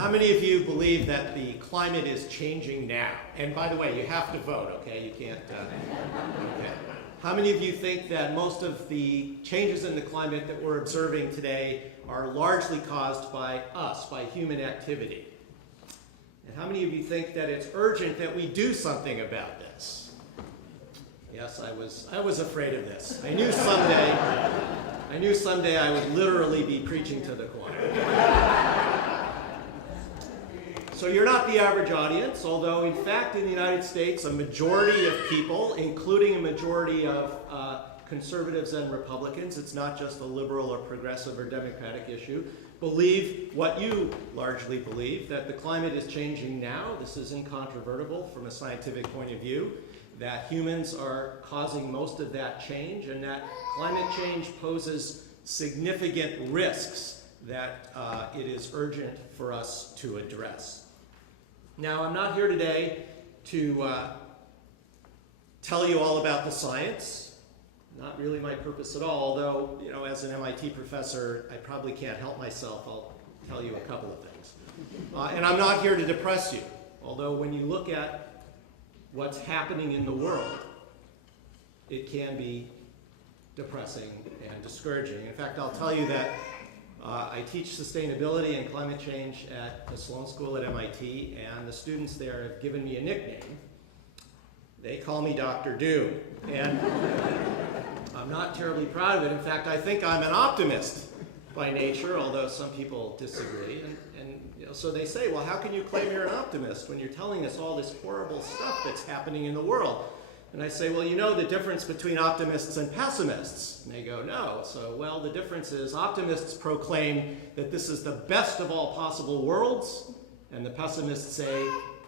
How many of you believe that the climate is changing now? And by the way, you have to vote, okay? You can't, okay. How many of you think that most of the changes in the climate that we're observing today are largely caused by us, by human activity? And how many of you think that it's urgent that we do something about this? Yes, I was afraid of this. I knew someday I would literally be preaching to the choir. So you're not the average audience, although in fact in the United States a majority of people, including a majority of conservatives and Republicans, it's not just a liberal or progressive or democratic issue, believe what you largely believe, that the climate is changing now. This is incontrovertible from a scientific point of view, that humans are causing most of that change, and that climate change poses significant risks that it is urgent for us to address. Now, I'm not here today to tell you all about the science. Not really my purpose at all, although, you know, as an MIT professor, I probably can't help myself. I'll tell you a couple of things. And I'm not here to depress you, although when you look at what's happening in the world, it can be depressing and discouraging. In fact, I'll tell you that I teach sustainability and climate change at the Sloan School at MIT, and the students there have given me a nickname. They call me Dr. Doom, and I'm not terribly proud of it. In fact, I think I'm an optimist by nature, although some people disagree. And you know, so they say, well, how can you claim you're an optimist when you're telling us all this horrible stuff that's happening in the world? And I say, well, you know the difference between optimists and pessimists. And they go, no. So, well, the difference is optimists proclaim that this is the best of all possible worlds, and the pessimists say,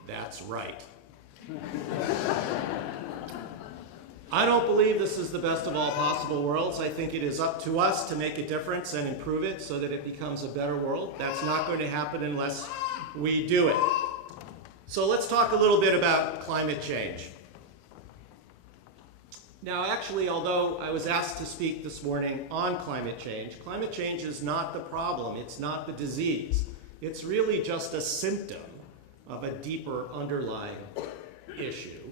that's right. I don't believe this is the best of all possible worlds. I think it is up to us to make a difference and improve it so that it becomes a better world. That's not going to happen unless we do it. So let's talk a little bit about climate change. Now, actually, although I was asked to speak this morning on climate change is not the problem. It's not the disease. It's really just a symptom of a deeper underlying issue.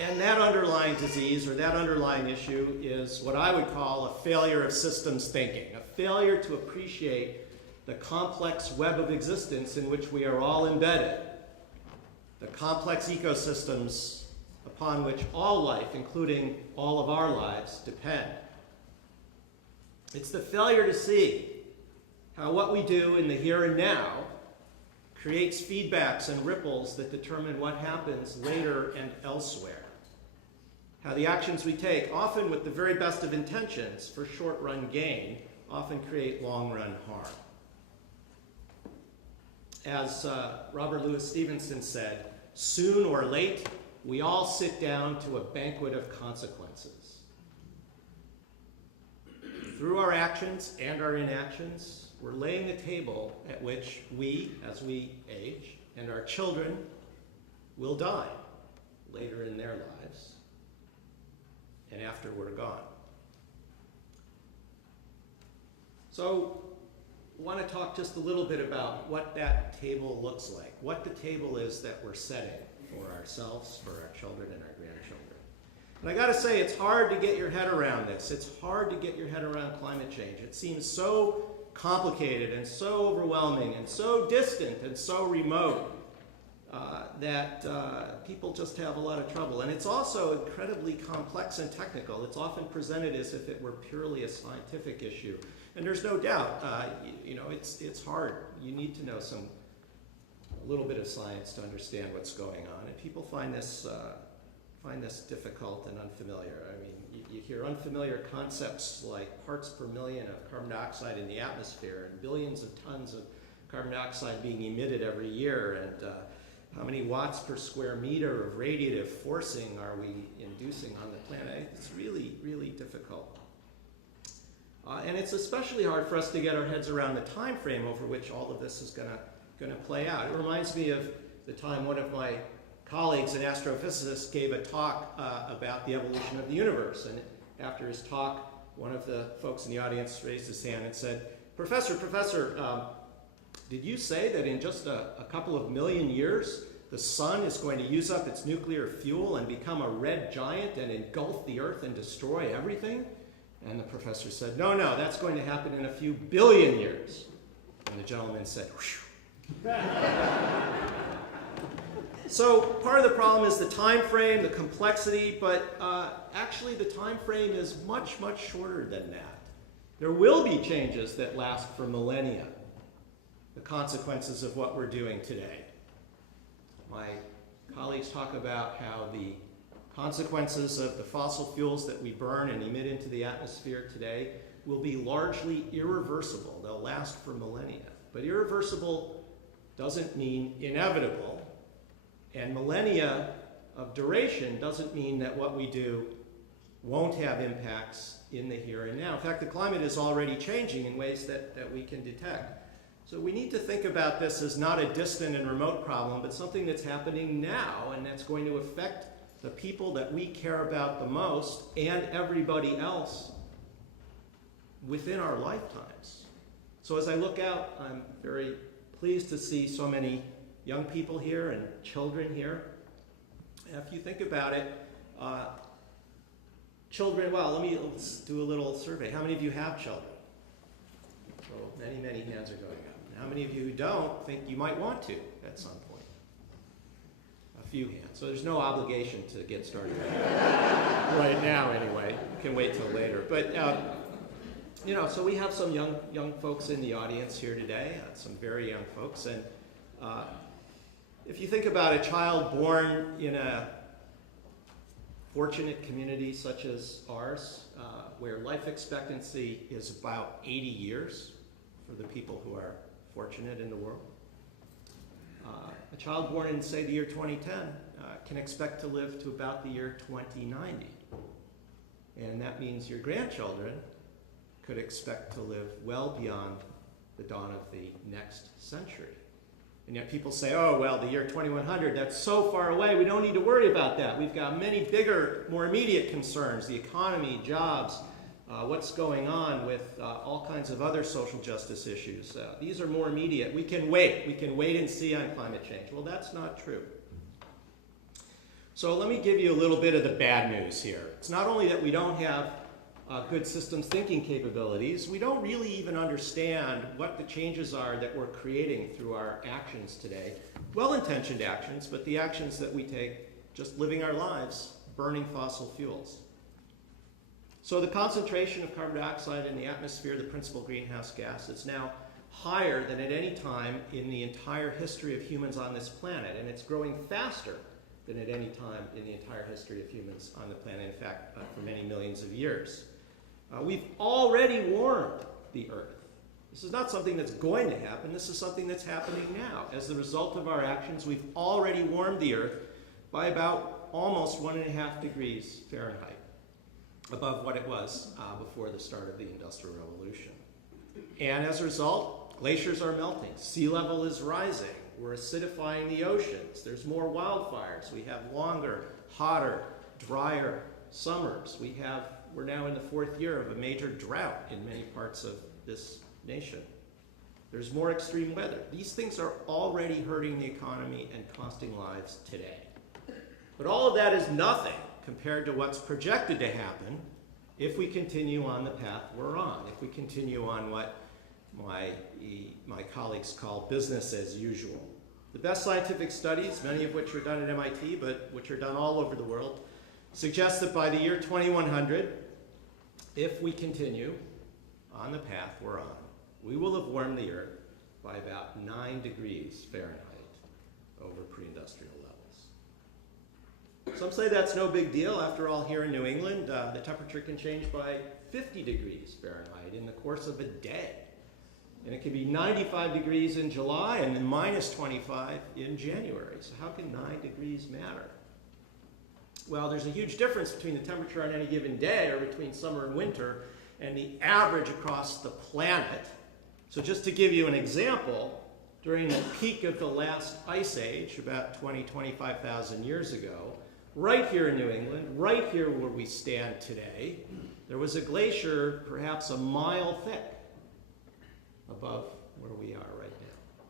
And that underlying disease or that underlying issue is what I would call a failure of systems thinking, a failure to appreciate the complex web of existence in which we are all embedded, the complex ecosystems upon which all life, including all of our lives, depend. It's the failure to see how what we do in the here and now creates feedbacks and ripples that determine what happens later and elsewhere. How the actions we take, often with the very best of intentions for short-run gain, often create long-run harm. As Robert Louis Stevenson said, soon or late, we all sit down to a banquet of consequences. Through our actions and our inactions, we're laying the table at which we, as we age, and our children will die later in their lives and after we're gone. So I want to talk just a little bit about what that table looks like, what the table is that we're setting for ourselves, for our children, and our grandchildren. And I got to say, it's hard to get your head around this. It's hard to get your head around climate change. It seems so complicated and so overwhelming and so distant and so remote that people just have a lot of trouble. And it's also incredibly complex and technical. It's often presented as if it were purely a scientific issue. And there's no doubt, you know, it's hard. You need to know a little bit of science to understand what's going on. And people find this difficult and unfamiliar. I mean, you hear unfamiliar concepts like parts per million of carbon dioxide in the atmosphere and billions of tons of carbon dioxide being emitted every year, and how many watts per square meter of radiative forcing are we inducing on the planet? It's really, really difficult. And it's especially hard for us to get our heads around the time frame over which all of this is going to play out. It reminds me of the time one of my colleagues, an astrophysicist, gave a talk about the evolution of the universe. And after his talk, one of the folks in the audience raised his hand and said, Professor, Did you say that in just a couple of million years, the sun is going to use up its nuclear fuel and become a red giant and engulf the earth and destroy everything? And the professor said, no, that's going to happen in a few billion years. And the gentleman said, whew. So part of the problem is the time frame, the complexity, but actually the time frame is much, much shorter than that. There will be changes that last for millennia, the consequences of what we're doing today. My colleagues talk about how the consequences of the fossil fuels that we burn and emit into the atmosphere today will be largely irreversible. They'll last for millennia. But irreversible doesn't mean inevitable. And millennia of duration doesn't mean that what we do won't have impacts in the here and now. In fact, the climate is already changing in ways that we can detect. So we need to think about this as not a distant and remote problem, but something that's happening now and that's going to affect the people that we care about the most and everybody else within our lifetimes. So as I look out, I'm very pleased to see so many young people here and children here. If you think about it, children, well, let's do a little survey. How many of you have children? So many hands are going up. How many of you who don't think you might want to at some point? A few hands. So there's no obligation to get started right now anyway. You can wait till later. But, so we have some young folks in the audience here today, some very young folks. And if you think about a child born in a fortunate community such as ours, where life expectancy is about 80 years for the people who are fortunate in the world. A child born in, say, the year 2010 can expect to live to about the year 2090. And that means your grandchildren could expect to live well beyond the dawn of the next century. And yet people say, oh, well, the year 2100, that's so far away, we don't need to worry about that. We've got many bigger, more immediate concerns, the economy, jobs, what's going on with all kinds of other social justice issues. These are more immediate. We can wait and see on climate change. Well, that's not true. So let me give you a little bit of the bad news here. It's not only that we don't have good systems thinking capabilities, we don't really even understand what the changes are that we're creating through our actions today. Well-intentioned actions, but the actions that we take just living our lives, burning fossil fuels. So the concentration of carbon dioxide in the atmosphere, the principal greenhouse gas, is now higher than at any time in the entire history of humans on this planet, and it's growing faster than at any time in the entire history of humans on the planet, in fact, for many millions of years. We've already warmed the Earth. This is not something that's going to happen. This is something that's happening now. As a result of our actions, we've already warmed the Earth by about almost 1.5 degrees Fahrenheit above what it was before the start of the Industrial Revolution. And as a result, glaciers are melting. Sea level is rising. We're acidifying the oceans. There's more wildfires. We have longer, hotter, drier summers. We're now in the 4th year of a major drought in many parts of this nation. There's more extreme weather. These things are already hurting the economy and costing lives today. But all of that is nothing compared to what's projected to happen if we continue on the path we're on, if we continue on what my colleagues call business as usual. The best scientific studies, many of which are done at MIT, but which are done all over the world, suggest that by the year 2100, if we continue on the path we're on, we will have warmed the Earth by about 9 degrees Fahrenheit over pre-industrial levels. Some say that's no big deal. After all, here in New England, the temperature can change by 50 degrees Fahrenheit in the course of a day. And it can be 95 degrees in July and then minus 25 in January. So how can 9 degrees matter? Well, there's a huge difference between the temperature on any given day or between summer and winter and the average across the planet. So just to give you an example, during the peak of the last ice age, about 25,000 years ago, right here in New England, right here where we stand today, there was a glacier perhaps a mile thick above where we are right now.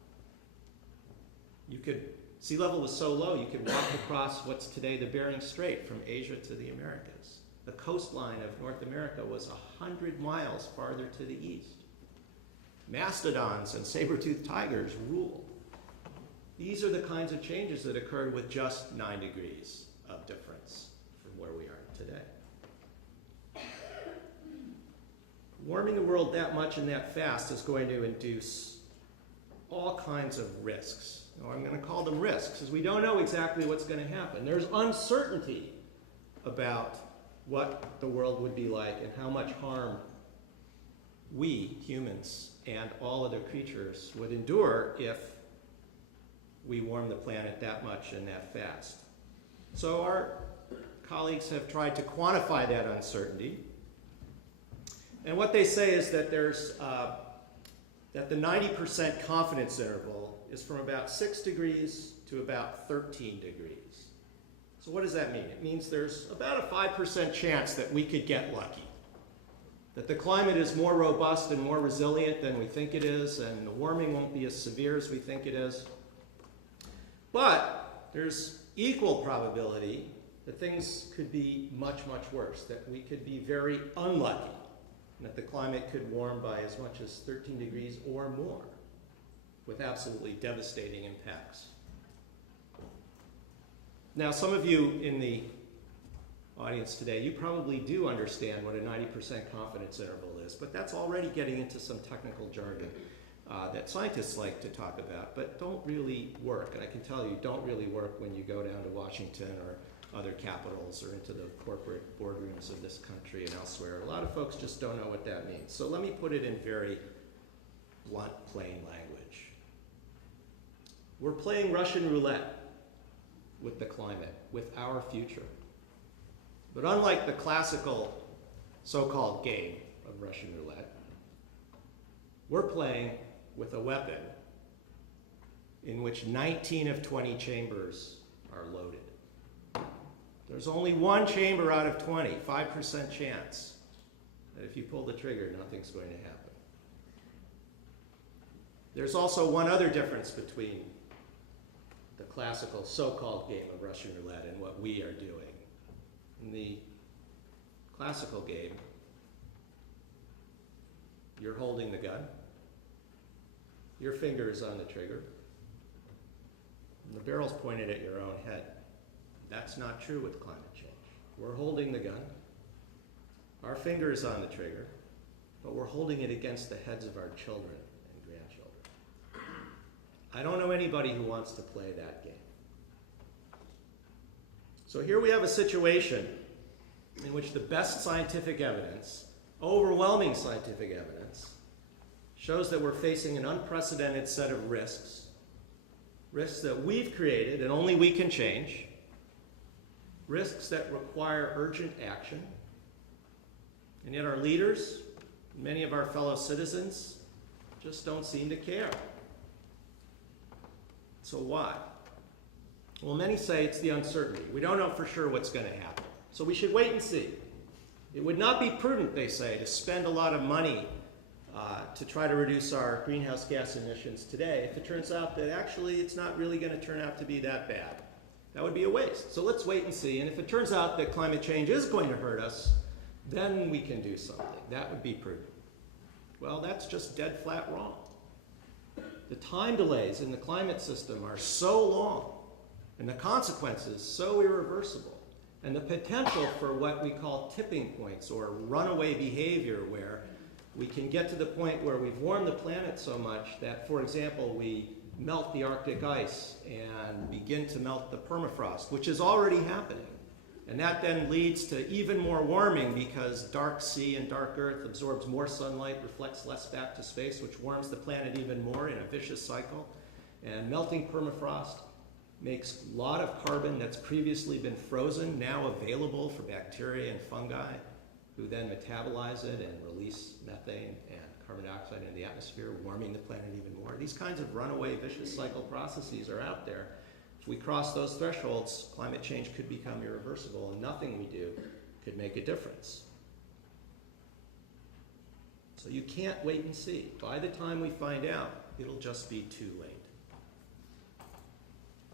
sea level was so low you could walk across what's today the Bering Strait from Asia to the Americas. The coastline of North America was 100 miles farther to the east. Mastodons and saber-toothed tigers ruled. These are the kinds of changes that occurred with just 9 degrees of difference from where we are today. Warming the world that much and that fast is going to induce all kinds of risks. Now, I'm going to call them risks, because we don't know exactly what's going to happen. There's uncertainty about what the world would be like and how much harm we, humans, and all other creatures would endure if we warm the planet that much and that fast. So our colleagues have tried to quantify that uncertainty. And what they say is that that the 90% confidence interval is from about 6 degrees to about 13 degrees. So what does that mean? It means there's about a 5% chance that we could get lucky, that the climate is more robust and more resilient than we think it is, and the warming won't be as severe as we think it is. But there's equal probability that things could be much, much worse, that we could be very unlucky, and that the climate could warm by as much as 13 degrees or more, with absolutely devastating impacts. Now, some of you in the audience today, you probably do understand what a 90% confidence interval is, but that's already getting into some technical jargon that scientists like to talk about, but don't really work. And I can tell you, don't really work when you go down to Washington or other capitals or into the corporate boardrooms of this country and elsewhere. A lot of folks just don't know what that means. So let me put it in very blunt, plain language. We're playing Russian roulette with the climate, with our future. But unlike the classical so-called game of Russian roulette, we're playing with a weapon in which 19 of 20 chambers are loaded. There's only one chamber out of 20, 5% chance that if you pull the trigger, nothing's going to happen. There's also one other difference between the classical so-called game of Russian roulette and what we are doing. In the classical game, you're holding the gun, your finger is on the trigger, and the barrel's pointed at your own head. That's not true with climate change. We're holding the gun, our finger is on the trigger, but we're holding it against the heads of our children and grandchildren. I don't know anybody who wants to play that game. So here we have a situation in which the best scientific evidence, overwhelming scientific evidence, shows that we're facing an unprecedented set of risks that we've created and only we can change, risks that require urgent action, and yet our leaders, many of our fellow citizens, just don't seem to care. So why? Well, many say it's the uncertainty. We don't know for sure what's going to happen. So we should wait and see. It would not be prudent, they say, to spend a lot of money to try to reduce our greenhouse gas emissions today if it turns out that actually it's not really going to turn out to be that bad. That would be a waste. So let's wait and see. And if it turns out that climate change is going to hurt us, then we can do something. That would be prudent. Well, that's just dead flat wrong. The time delays in the climate system are so long, and the consequences so irreversible, and the potential for what we call tipping points or runaway behavior, where we can get to the point where we've warmed the planet so much that, for example, we melt the Arctic ice and begin to melt the permafrost, which is already happening. And that then leads to even more warming because dark sea and dark earth absorbs more sunlight, reflects less back to space, which warms the planet even more in a vicious cycle. And melting permafrost makes a lot of carbon that's previously been frozen now available for bacteria and fungi, who then metabolize it and release methane and carbon dioxide into the atmosphere, warming the planet even more. These kinds of runaway vicious cycle processes are out there. If we cross those thresholds, climate change could become irreversible, and nothing we do could make a difference. So you can't wait and see. By the time we find out, it'll just be too late.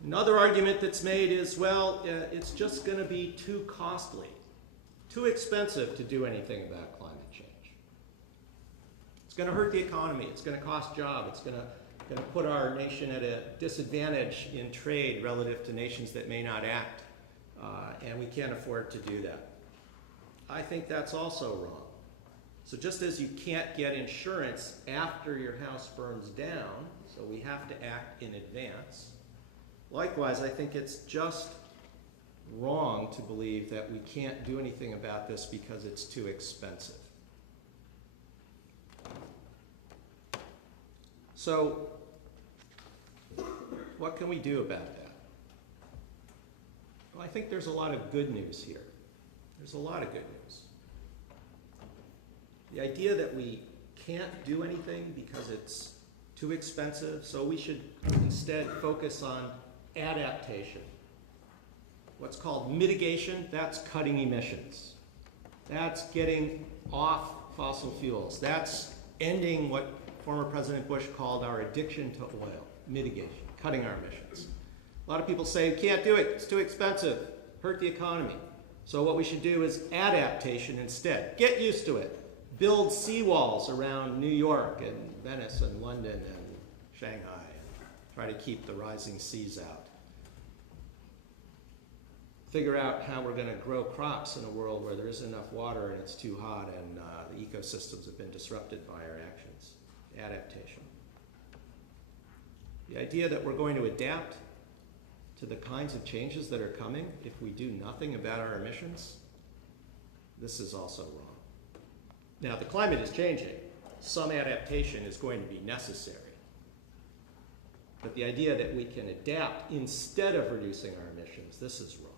Another argument that's made is, well, it's just going to be too costly, too expensive to do anything about climate change. It's going to hurt the economy. It's going to cost jobs. It's going to put our nation at a disadvantage in trade relative to nations that may not act, and we can't afford to do that. I think that's also wrong. So just as you can't get insurance after your house burns down, so we have to act in advance, likewise, I think it's just wrong to believe that we can't do anything about this because it's too expensive. So, what can we do about that? Well, I think there's a lot of good news here. There's a lot of good news. The idea that we can't do anything because it's too expensive, so we should instead focus on adaptation. What's called mitigation, that's cutting emissions. That's getting off fossil fuels. That's ending what former President Bush called our addiction to oil. Mitigation, cutting our emissions. A lot of people say, we can't do it, it's too expensive, hurt the economy. So what we should do is adaptation instead. Get used to it. Build seawalls around New York and Venice and London and Shanghai. And try to keep the rising seas out. Figure out how we're going to grow crops in a world where there isn't enough water and it's too hot and the ecosystems have been disrupted by our actions. Adaptation. The idea that we're going to adapt to the kinds of changes that are coming if we do nothing about our emissions, this is also wrong. Now, the climate is changing. Some adaptation is going to be necessary. But the idea that we can adapt instead of reducing our emissions, this is wrong.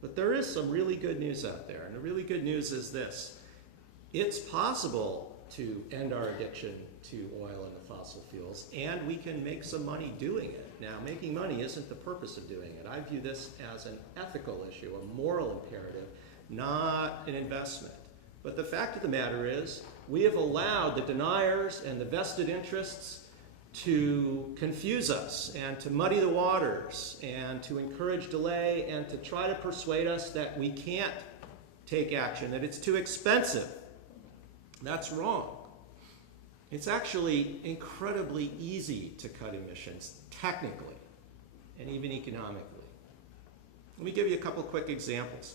But there is some really good news out there, and the really good news is this. It's possible to end our addiction to oil and the fossil fuels, and we can make some money doing it. Now, making money isn't the purpose of doing it. I view this as an ethical issue, a moral imperative, not an investment. But the fact of the matter is, we have allowed the deniers and the vested interests to confuse us and to muddy the waters and to encourage delay and to try to persuade us that we can't take action, that it's too expensive. That's wrong. It's actually incredibly easy to cut emissions, technically, and even economically. Let me give you a couple quick examples.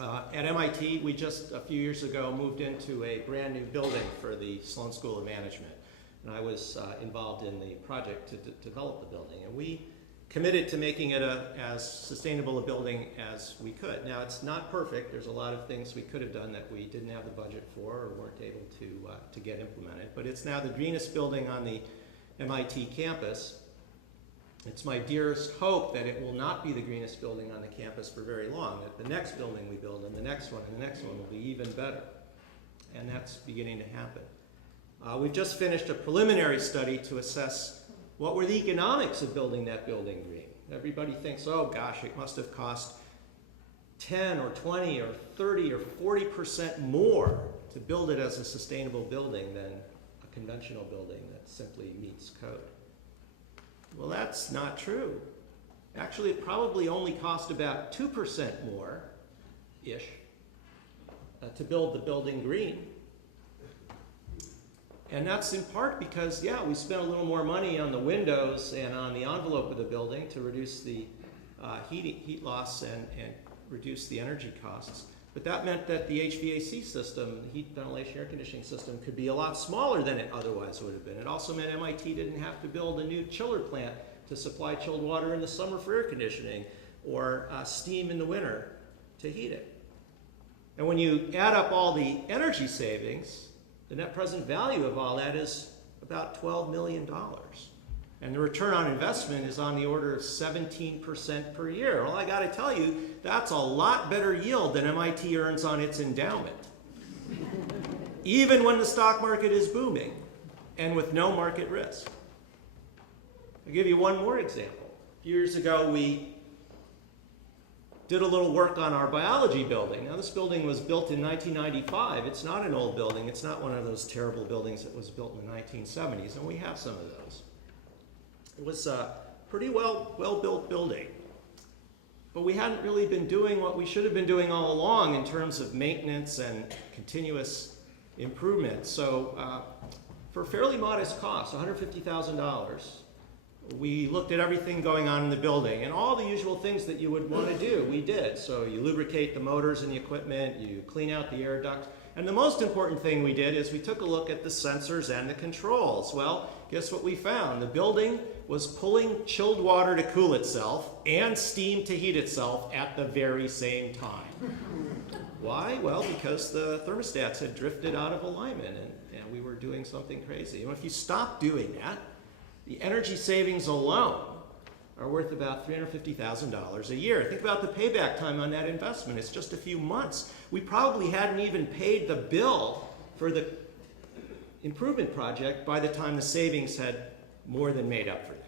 At MIT, we just a few years ago moved into a brand new building for the Sloan School of Management. And I was involved in the project to develop the building. And we committed to making it as sustainable a building as we could. Now, it's not perfect. There's a lot of things we could have done that we didn't have the budget for or weren't able to get implemented. But it's now the greenest building on the MIT campus. It's my dearest hope that it will not be the greenest building on the campus for very long, that the next building we build and the next one and the next one will be even better. And that's beginning to happen. We've just finished a preliminary study to assess what were the economics of building that building green. Everybody thinks, oh gosh, it must have cost 10 or 20 or 30 or 40% more to build it as a sustainable building than a conventional building that simply meets code. Well, that's not true. Actually, it probably only cost about 2% more-ish to build the building green. And that's in part because, yeah, we spent a little more money on the windows and on the envelope of the building to reduce the heat loss and reduce the energy costs. But that meant that the HVAC system, the heat, ventilation, air conditioning system, could be a lot smaller than it otherwise would have been. It also meant MIT didn't have to build a new chiller plant to supply chilled water in the summer for air conditioning or steam in the winter to heat it. And when you add up all the energy savings, the net present value of all that is about $12 million. And the return on investment is on the order of 17% per year. Well, I got to tell you, that's a lot better yield than MIT earns on its endowment. Even when the stock market is booming and with no market risk. I'll give you one more example. A few years ago, we did a little work on our biology building. Now, this building was built in 1995. It's not an old building. It's not one of those terrible buildings that was built in the 1970s, and we have some of those. It was a pretty well-built building. But we hadn't really been doing what we should have been doing all along in terms of maintenance and continuous improvement. So for a fairly modest cost, $150,000, we looked at everything going on in the building, and all the usual things that you would want to do, we did. So you lubricate the motors and the equipment, you clean out the air ducts, and the most important thing we did is we took a look at the sensors and the controls. Well, guess what we found? The building was pulling chilled water to cool itself and steam to heat itself at the very same time. Why? Well, because the thermostats had drifted out of alignment and we were doing something crazy. And if you stop doing that, the energy savings alone are worth about $350,000 a year. Think about the payback time on that investment. It's just a few months. We probably hadn't even paid the bill for the improvement project by the time the savings had more than made up for that.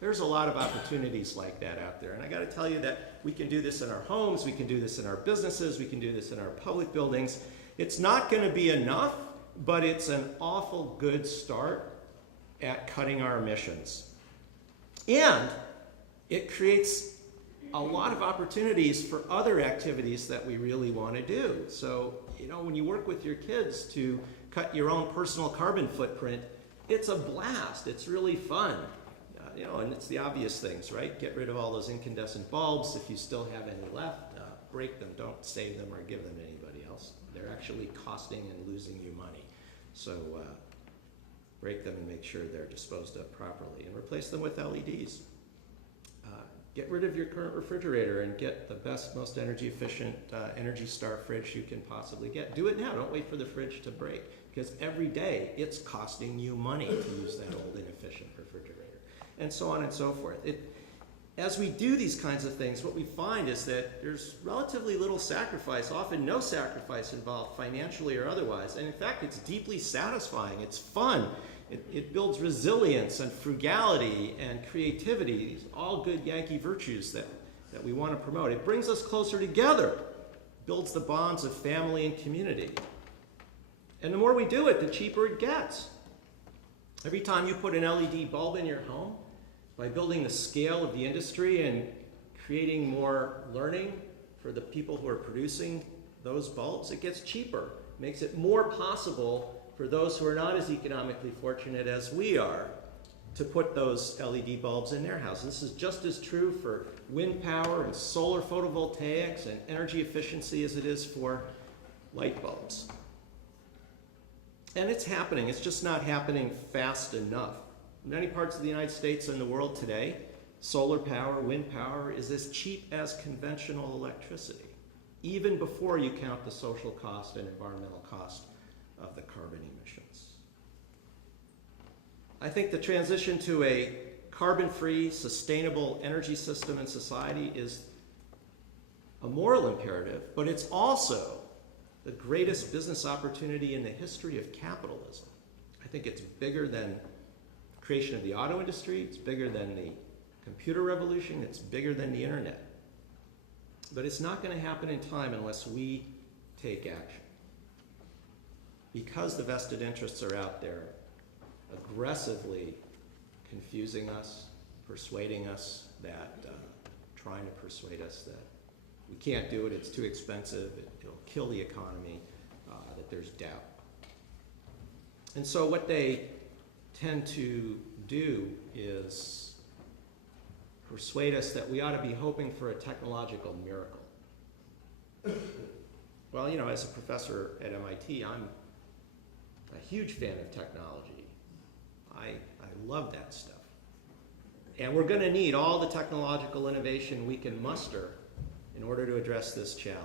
There's a lot of opportunities like that out there. And I got to tell you that we can do this in our homes, we can do this in our businesses, we can do this in our public buildings. It's not going to be enough, but it's an awful good start at cutting our emissions. And it creates a lot of opportunities for other activities that we really want to do. So, when you work with your kids to cut your own personal carbon footprint, it's a blast. It's really fun. And it's the obvious things, right? Get rid of all those incandescent bulbs. If you still have any left, break them. Don't save them or give them to anybody else. They're actually costing and losing you money. So break them and make sure they're disposed of properly, and replace them with LEDs. Get rid of your current refrigerator and get the best, most energy efficient Energy Star fridge you can possibly get. Do it now. Don't wait for the fridge to break, because every day it's costing you money to use that old inefficient refrigerator, and so on and so forth. As we do these kinds of things, what we find is that there's relatively little sacrifice, often no sacrifice involved financially or otherwise. And in fact, it's deeply satisfying. It's fun. It builds resilience and frugality and creativity, these all good Yankee virtues that we want to promote. It brings us closer together, builds the bonds of family and community. And the more we do it, the cheaper it gets. Every time you put an LED bulb in your home, by building the scale of the industry and creating more learning for the people who are producing those bulbs, it gets cheaper. It makes it more possible for those who are not as economically fortunate as we are to put those LED bulbs in their house. This is just as true for wind power and solar photovoltaics and energy efficiency as it is for light bulbs. And it's happening. It's just not happening fast enough. In many parts of the United States and the world today, solar power, wind power is as cheap as conventional electricity, even before you count the social cost and environmental cost of the carbon emissions. I think the transition to a carbon-free, sustainable energy system and society is a moral imperative, but it's also the greatest business opportunity in the history of capitalism. I think it's bigger than creation of the auto industry, it's bigger than the computer revolution, it's bigger than the internet. But it's not going to happen in time unless we take action. Because the vested interests are out there aggressively confusing us, persuading us that, trying to persuade us that we can't do it, it's too expensive, it'll kill the economy, that there's doubt. And so what they tend to do is persuade us that we ought to be hoping for a technological miracle. Well, as a professor at MIT, I'm a huge fan of technology. I love that stuff. And we're going to need all the technological innovation we can muster in order to address this challenge.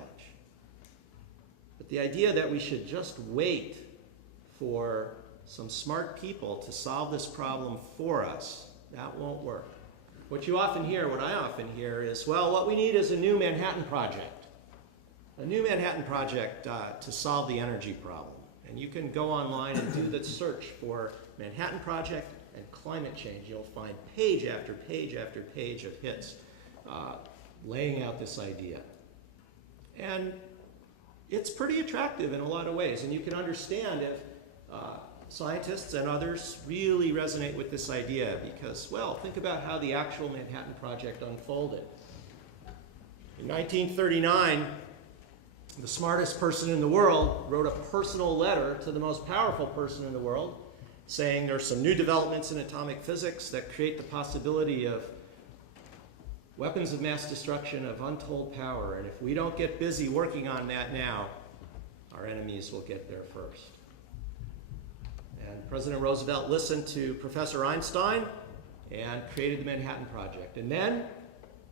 But the idea that we should just wait for some smart people to solve this problem for us, that won't work. What I often hear is, well, what we need is a new Manhattan Project. A new Manhattan Project to solve the energy problem. And you can go online and do the search for Manhattan Project and climate change. You'll find page after page after page of hits laying out this idea. And it's pretty attractive in a lot of ways. And you can understand if scientists and others really resonate with this idea because, well, think about how the actual Manhattan Project unfolded. In 1939, the smartest person in the world wrote a personal letter to the most powerful person in the world saying there's some new developments in atomic physics that create the possibility of weapons of mass destruction of untold power, and if we don't get busy working on that now, our enemies will get there first. And President Roosevelt listened to Professor Einstein and created the Manhattan Project. And then,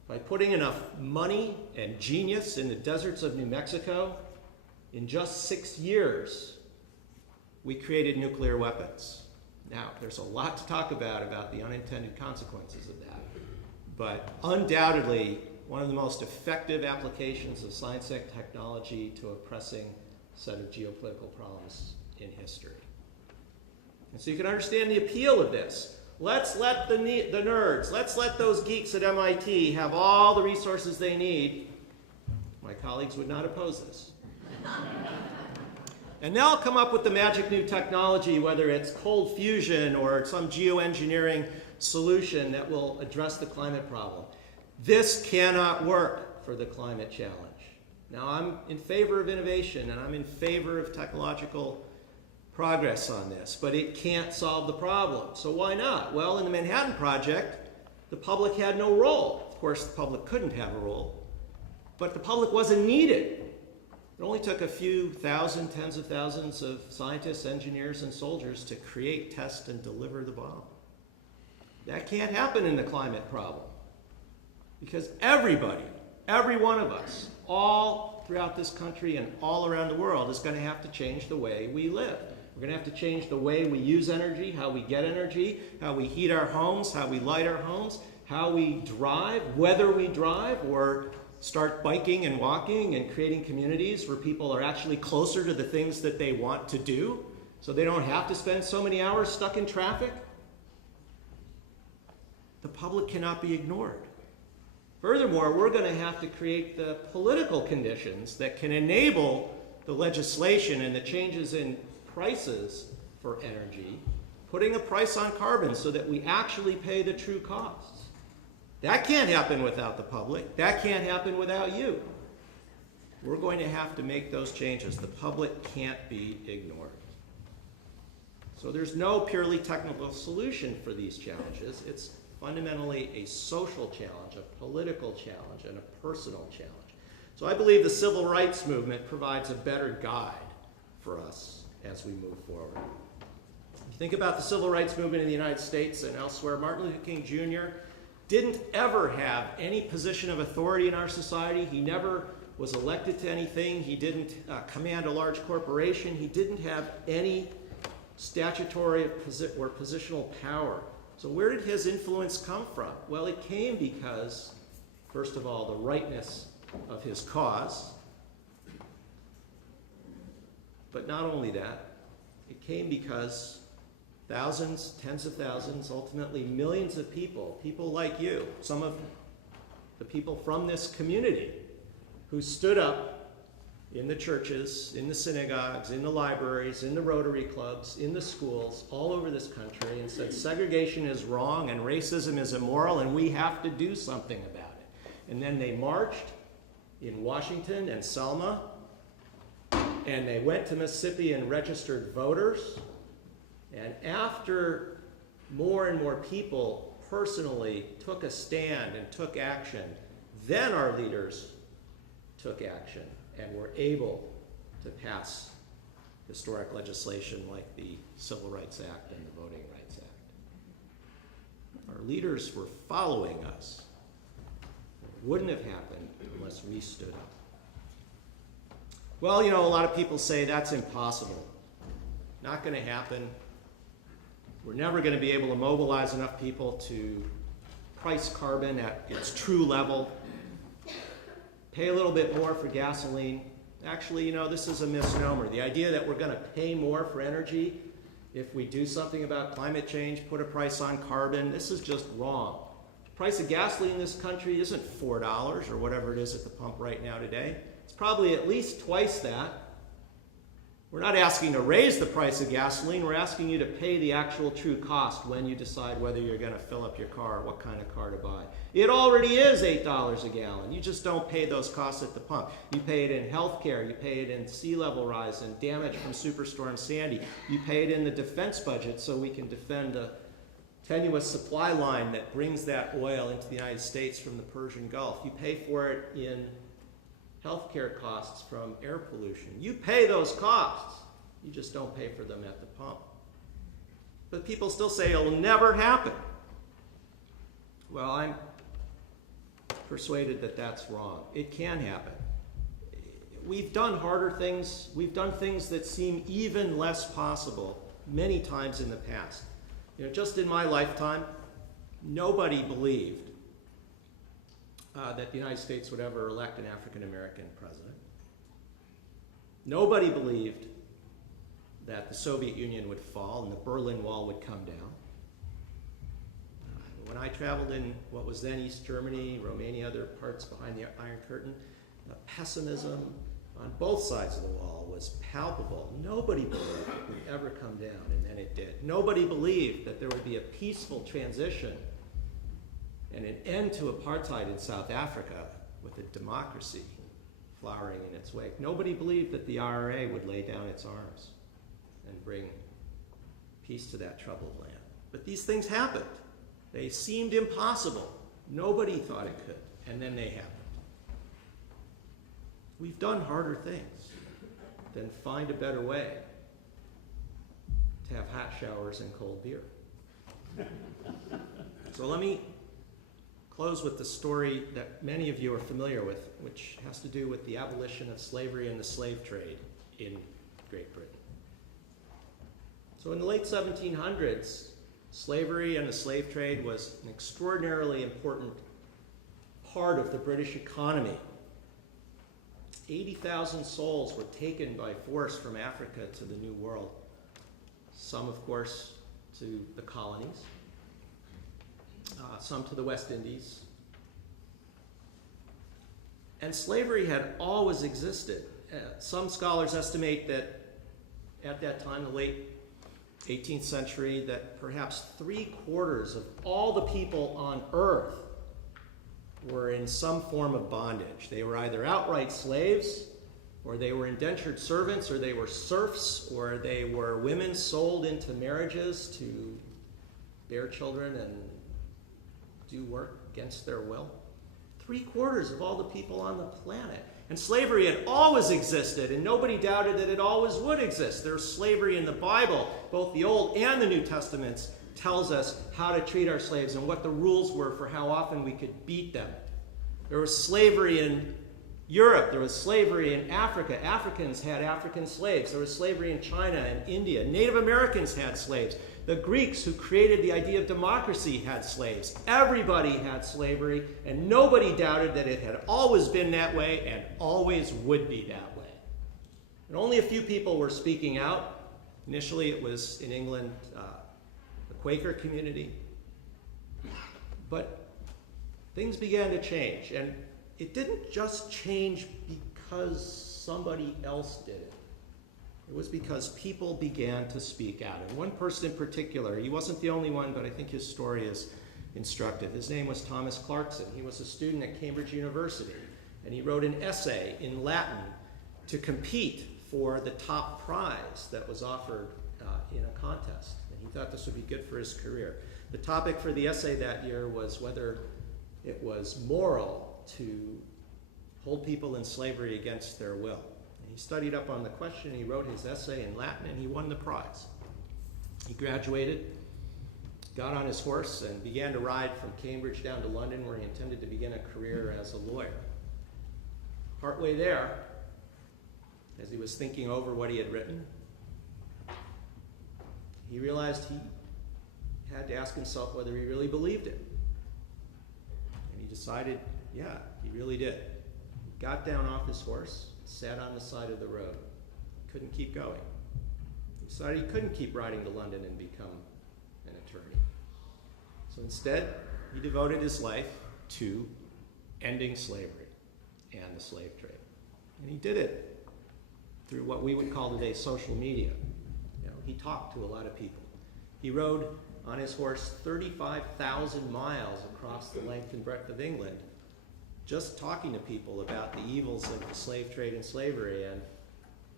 by putting enough money and genius in the deserts of New Mexico, in just 6 years, we created nuclear weapons. Now, there's a lot to talk about the unintended consequences of that. But undoubtedly, one of the most effective applications of science and technology to a pressing set of geopolitical problems in history. And so you can understand the appeal of this. Let's let the nerds, let's let those geeks at MIT have all the resources they need. My colleagues would not oppose this. And they'll come up with the magic new technology, whether it's cold fusion or some geoengineering solution that will address the climate problem. This cannot work for the climate challenge. Now, I'm in favor of innovation and I'm in favor of technological progress on this, but it can't solve the problem. So why not? Well, in the Manhattan Project, the public had no role. Of course, the public couldn't have a role, but the public wasn't needed. It only took a few thousand, tens of thousands of scientists, engineers, and soldiers to create, test, and deliver the bomb. That can't happen in the climate problem because everybody, every one of us, all throughout this country and all around the world is going to have to change the way we live. We're going to have to change the way we use energy, how we get energy, how we heat our homes, how we light our homes, how we drive, whether we drive or start biking and walking and creating communities where people are actually closer to the things that they want to do so they don't have to spend so many hours stuck in traffic. The public cannot be ignored. Furthermore, we're going to have to create the political conditions that can enable the legislation and the changes in prices for energy, putting a price on carbon so that we actually pay the true costs. That can't happen without the public. That can't happen without you. We're going to have to make those changes. The public can't be ignored. So there's no purely technical solution for these challenges. It's fundamentally a social challenge, a political challenge, and a personal challenge. So I believe the civil rights movement provides a better guide for us as we move forward. If you think about the civil rights movement in the United States and elsewhere, Martin Luther King Jr. didn't ever have any position of authority in our society. He never was elected to anything. He didn't command a large corporation. He didn't have any statutory or positional power. So where did his influence come from? Well, it came because, first of all, the rightness of his cause. But not only that, it came because thousands, tens of thousands, ultimately millions of people like you, some of the people from this community who stood up in the churches, in the synagogues, in the libraries, in the Rotary clubs, in the schools, all over this country and said segregation is wrong and racism is immoral and we have to do something about it. And then they marched in Washington and Selma, and they went to Mississippi and registered voters. And after more and more people personally took a stand and took action, then our leaders took action and were able to pass historic legislation like the Civil Rights Act and the Voting Rights Act. Our leaders were following us. It wouldn't have happened unless we stood up. Well, you know, a lot of people say that's impossible. Not going to happen. We're never going to be able to mobilize enough people to price carbon at its true level. Pay a little bit more for gasoline. Actually, you know, this is a misnomer. The idea that we're going to pay more for energy if we do something about climate change, put a price on carbon, this is just wrong. The price of gasoline in this country isn't $4 or whatever it is at the pump right now today. It's probably at least twice that. We're not asking to raise the price of gasoline. We're asking you to pay the actual true cost when you decide whether you're going to fill up your car or what kind of car to buy. It already is $8 a gallon. You just don't pay those costs at the pump. You pay it in healthcare. You pay it in sea level rise and damage from Superstorm Sandy. You pay it in the defense budget so we can defend the tenuous supply line that brings that oil into the United States from the Persian Gulf. You pay for it in healthcare costs from air pollution. You pay those costs. You just don't pay for them at the pump. But people still say it'll never happen. Well, I'm persuaded that that's wrong. It can happen. We've done harder things. We've done things that seem even less possible many times in the past. Just in my lifetime, nobody believed that the United States would ever elect an African-American president. Nobody believed that the Soviet Union would fall and the Berlin Wall would come down. When I traveled in what was then East Germany, Romania, other parts behind the Iron Curtain, the pessimism on both sides of the wall was palpable. Nobody believed it would ever come down, and then it did. Nobody believed that there would be a peaceful transition and an end to apartheid in South Africa with a democracy flowering in its wake. Nobody believed that the IRA would lay down its arms and bring peace to that troubled land. But these things happened. They seemed impossible. Nobody thought it could, and then they happened. We've done harder things than find a better way to have hot showers and cold beer. So let me close with the story that many of you are familiar with, which has to do with the abolition of slavery and the slave trade in Great Britain. So in the late 1700s, slavery and the slave trade was an extraordinarily important part of the British economy. 80,000 souls were taken by force from Africa to the New World. Some, of course, to the colonies. Some to the West Indies. And slavery had always existed. Some scholars estimate that at that time, the late 18th century, that perhaps 3/4 of all the people on earth were in some form of bondage. They were either outright slaves, or they were indentured servants, or they were serfs, or they were women sold into marriages to bear children and do work against their will. 3/4 of all the people on the planet. And slavery had always existed, and nobody doubted that it always would exist. There's slavery in the Bible. Both the Old and the New Testaments tells us how to treat our slaves and what the rules were for how often we could beat them. There was slavery in Europe. There was slavery in Africa. Africans had African slaves. There was slavery in China and India. Native Americans had slaves. The Greeks, who created the idea of democracy, had slaves. Everybody had slavery, and nobody doubted that it had always been that way and always would be that way. And only a few people were speaking out. Initially, it was in England, the Quaker community. But things began to change, and it didn't just change because somebody else did it. It was because people began to speak out. And one person in particular, he wasn't the only one, but I think his story is instructive. His name was Thomas Clarkson. He was a student at Cambridge University, and he wrote an essay in Latin to compete for the top prize that was offered in a contest. And he thought this would be good for his career. The topic for the essay that year was whether it was moral to hold people in slavery against their will. And he studied up on the question, he wrote his essay in Latin, and he won the prize. He graduated, got on his horse, and began to ride from Cambridge down to London, where he intended to begin a career as a lawyer. Partway there, as he was thinking over what he had written, he realized he had to ask himself whether he really believed it. And he decided, yeah, he really did. He got down off his horse, sat on the side of the road. He couldn't keep going. He decided he couldn't keep riding to London and become an attorney. So instead, he devoted his life to ending slavery and the slave trade. And he did it through what we would call today social media. You know, he talked to a lot of people. He rode on his horse 35,000 miles across the length and breadth of England, just talking to people about the evils of the slave trade and slavery and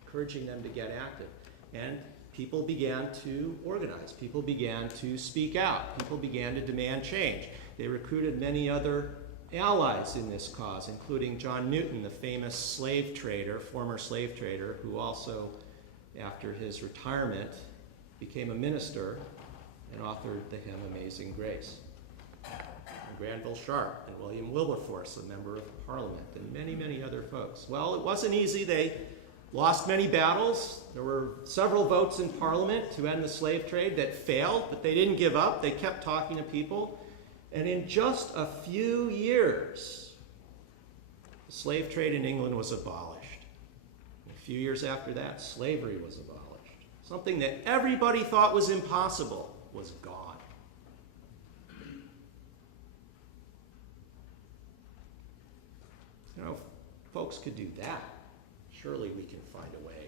encouraging them to get active. And people began to organize. People began to speak out. People began to demand change. They recruited many other allies in this cause, including John Newton, the famous slave trader, former slave trader, who also, after his retirement, became a minister and authored the hymn Amazing Grace. And Granville Sharp and William Wilberforce, a member of Parliament, and many, many other folks. Well, it wasn't easy. They lost many battles. There were several votes in Parliament to end the slave trade that failed, but they didn't give up. They kept talking to people. And in just a few years, the slave trade in England was abolished. And a few years after that, slavery was abolished. Something that everybody thought was impossible was gone. You know, if folks could do that, surely we can find a way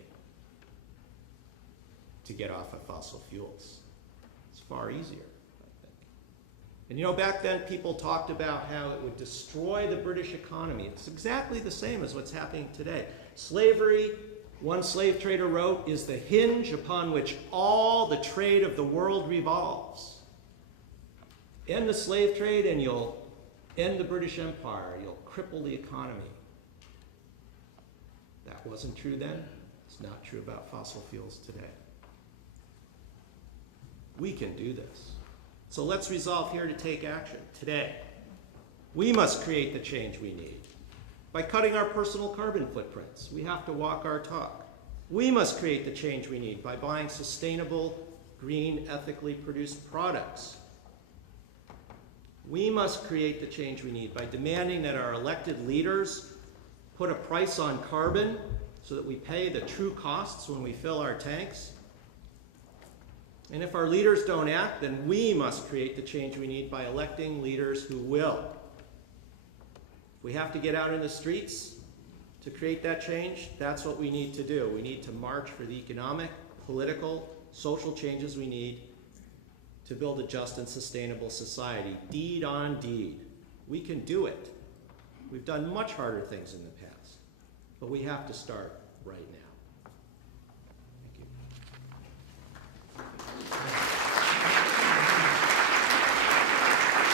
to get off of fossil fuels. It's far easier, I think. And you know, back then people talked about how it would destroy the British economy. It's exactly the same as what's happening today. Slavery, one slave trader wrote, is the hinge upon which all the trade of the world revolves. End the slave trade and you'll end the British Empire. You'll cripple the economy. That wasn't true then. It's not true about fossil fuels today. We can do this. So let's resolve here to take action today. We must create the change we need. By cutting our personal carbon footprints, we have to walk our talk. We must create the change we need by buying sustainable, green, ethically produced products. We must create the change we need by demanding that our elected leaders put a price on carbon so that we pay the true costs when we fill our tanks. And if our leaders don't act, then we must create the change we need by electing leaders who will. We have to get out in the streets to create that change. That's what we need to do. We need to march for the economic, political, social changes we need to build a just and sustainable society. Deed on deed. We can do it. We've done much harder things in the past, but we have to start right now.